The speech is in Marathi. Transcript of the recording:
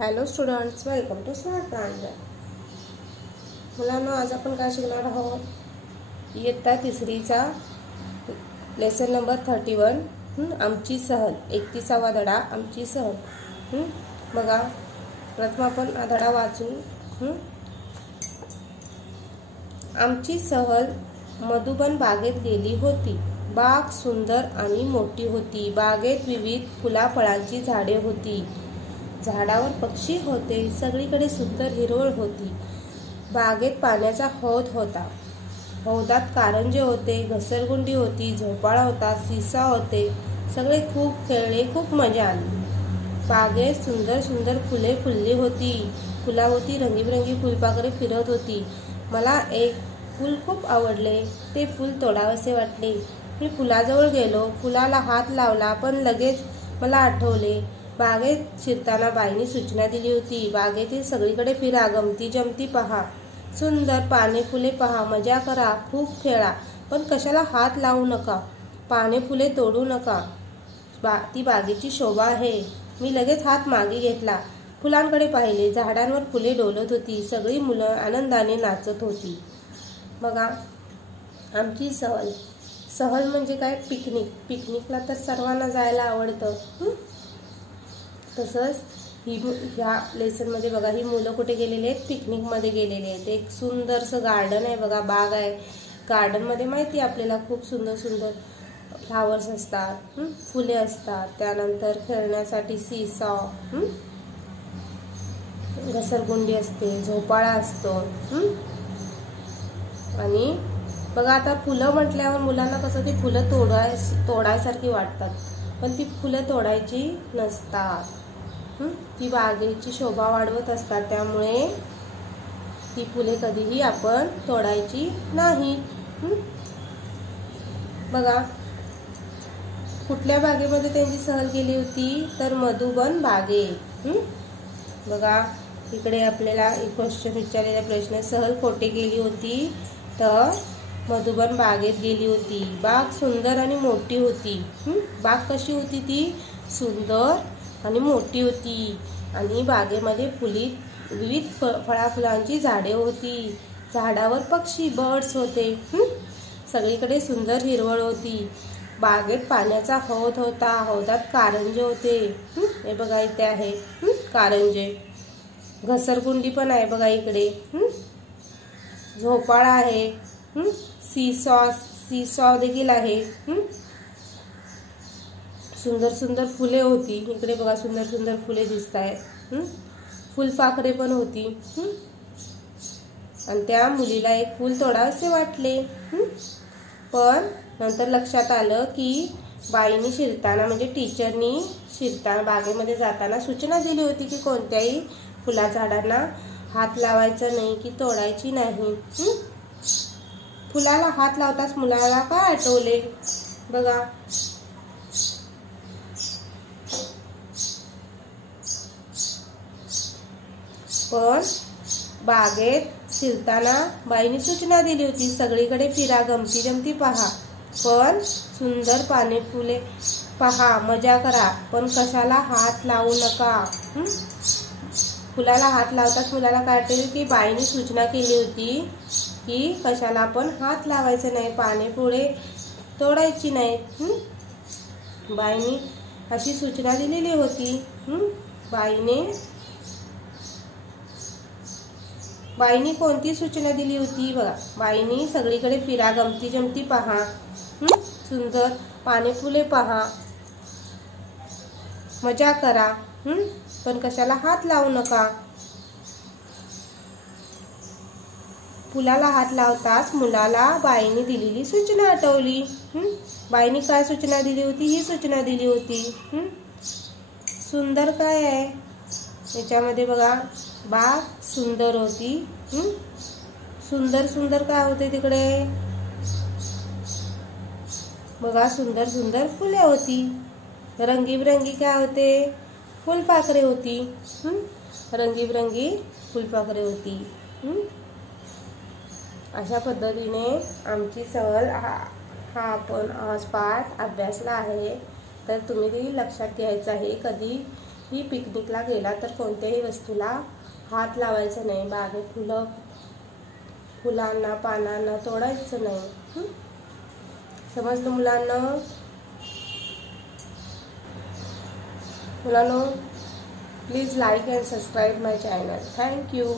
Hello students, welcome to smart brand. मुलांनो, आज आपण काय शिकणार आहोत? इयत्ता तिसरीचा लेसन नंबर 31 आमची सहल, 31वा धडा आमची सहल. बघा, प्रथम आपण हा धडा वाचू. आमची सहल मधुबन बागेत गेली होती. बाग सुंदर आणि मोठी होती. बागेत विविध फुलाफळांची झाडे होती. झाडावर पक्षी होते. सगळीकडे सुंदर हिरवळ होती. बागेत पाण्याचा हौद होता. हौदात कारंजे होते, घसरगुंडी होती, झोपाळा होता, सीसा होते. सगळे खूप खेळले, खूप मजा आली. बागेत सुंदर सुंदर फुले फुलली होती. फुलावरती रंगीबेरंगी फुलपाखरे फिरत होती. मला एक फूल खूप आवडले. ते फूल तोडावेसे वाटले. मी फुलाजवळ गेलो. फुलाला हात लावला, पण लगेच मला आठवले. बागेत शिरताना बाईंनी सूचना दिली होती. बागेतील सगळीकडे फिरा, गमती जमती पहा, सुंदर पाने फुले पहा, मजा करा, खूप खेळा, पण कशाला हात लावू नका, पाने फुले तोडू नका. ती बागेची शोभा आहे. मी लगेच हात मागे घेतला. फुलांकडे पाहिले. झाडांवर फुले डोलत होती. सगळी मुलं आनंदाने नाचत होती. बघा, आमची सहल. सहल म्हणजे काय? पिकनिक. पिकनिकला तर सर्वांना जायला आवडतं. तसंच ह्या लेसनमध्ये बघा, ही मुलं कुठे गेलेली आहेत? पिकनिकमध्ये गेलेली आहेत. एक सुंदरसं गार्डन आहे बघा, बाग आहे. गार्डनमध्ये माहिती आहे आपल्याला खूप सुंदर सुंदर फ्लावर्स असतात, फुले असतात. त्यानंतर खेळण्यासाठी सीसॉ, घसरगुंडी असते, झोपाळा असतो. आणि बघा, आता फुलं म्हटल्यावर मुलांना कसं ती फुलं तोडायसारखी वाटतात, पण ती फुलं तोडायची नसतात. ती बागेची शोभा वाढवत असतात. त्यामुळे ती फुले कधीही आपण तोडायची नाही. बघा, कुठल्या बागेमध्ये त्यांची सहल गेली होती? तर मधुबन बागेत. बघा, इकडे आपल्याला एक क्वेश्चन विचारलेला प्रश्न, सहल कोठे गेली होती? तर मधुबन बागेत गेली होती. बाग सुंदर आणि मोठी होती. बाग कशी होती? ती सुंदर आणि मोठी होती. आणि बागेमध्ये विविध फळाफुलांची झाडे होती. झाडावर पक्षी, बर्ड्स होते. सगळीकडे सुंदर हिरवळ होती. बागेत पाण्याचा हौद होता. हौदात कारंजे होते. हे बघा, इथे आहे कारंजे. घसरगुंडी पण आहे बघा इकडे. झोपाळा आहे. सीसॉ देखील आहे. सुंदर सुंदर फुले होती. इकडे बघा, सुंदर सुंदर फुले दिसत आहेत. फुलपाखरे पण होती. आणि त्या मुलीला एक फूल तोडावेसे वाटले. पण नंतर लक्षात आलं की बाईंनी शिरताना, म्हणजे टीचरनी शिरताना, बागेमध्ये जाताना सूचना दिली होती की कोणत्याही फुला झाडांना हात लावायचा नाही, की तोडायची नाही. फुलाला हात लावताच मुलाला काय आठवले? बघा, पण बागेत शिरताना बाईंनी सूचना दिली होती, सगळीकडे फिरा, गमती जमती पहा, पण सुंदर पाने फुले पहा, मजा करा, पण कशाला हात लावू नका. फुलाला हात लावताच मुलाला काय आठवले की बाईंनी सूचना केली होती की कशाला पण हात लावायचा नाही, पाने फुले तोडायची नाहीत. बाईंनी अशी सूचना दिलेली होती. बाईंनी कोणती सूचना दिली होती? बघा, बाईंनी सगळीकडे फिरा, गमती जमती पहा, सुंदर पाने फुले पहा, मजा करा, पण कशाला हात लावू नका. फुलाला हात लावताच मुलाला बाईंनी दिलेली सूचना आठवली. बाईंनी काय सूचना दिली होती? ही सूचना दिली होती. सुंदर काय आहे याच्यामध्ये? बघा, बाग सुंदर होती. सुंदर सुंदर काय होते तिकडे? बघा, सुंदर सुंदर फुले होती. रंगीबेरंगी काय होते? फुलपाखरे होती. रंगीबेरंगी फुलपाखरे होती. अशा पद्धतीने आमची सहल हा आपण आज पाठ अभ्यासला आहे. तर तुम्ही लक्षात घ्यायचं आहे, कधी ही पिकनिकला गेला तर कोणत्याही वस्तूला हात लावायचा नाही. बागेत फुलांना पानांना तोडायचं नाही. समजलं मुलांना? Please like and subscribe my channel. Thank you.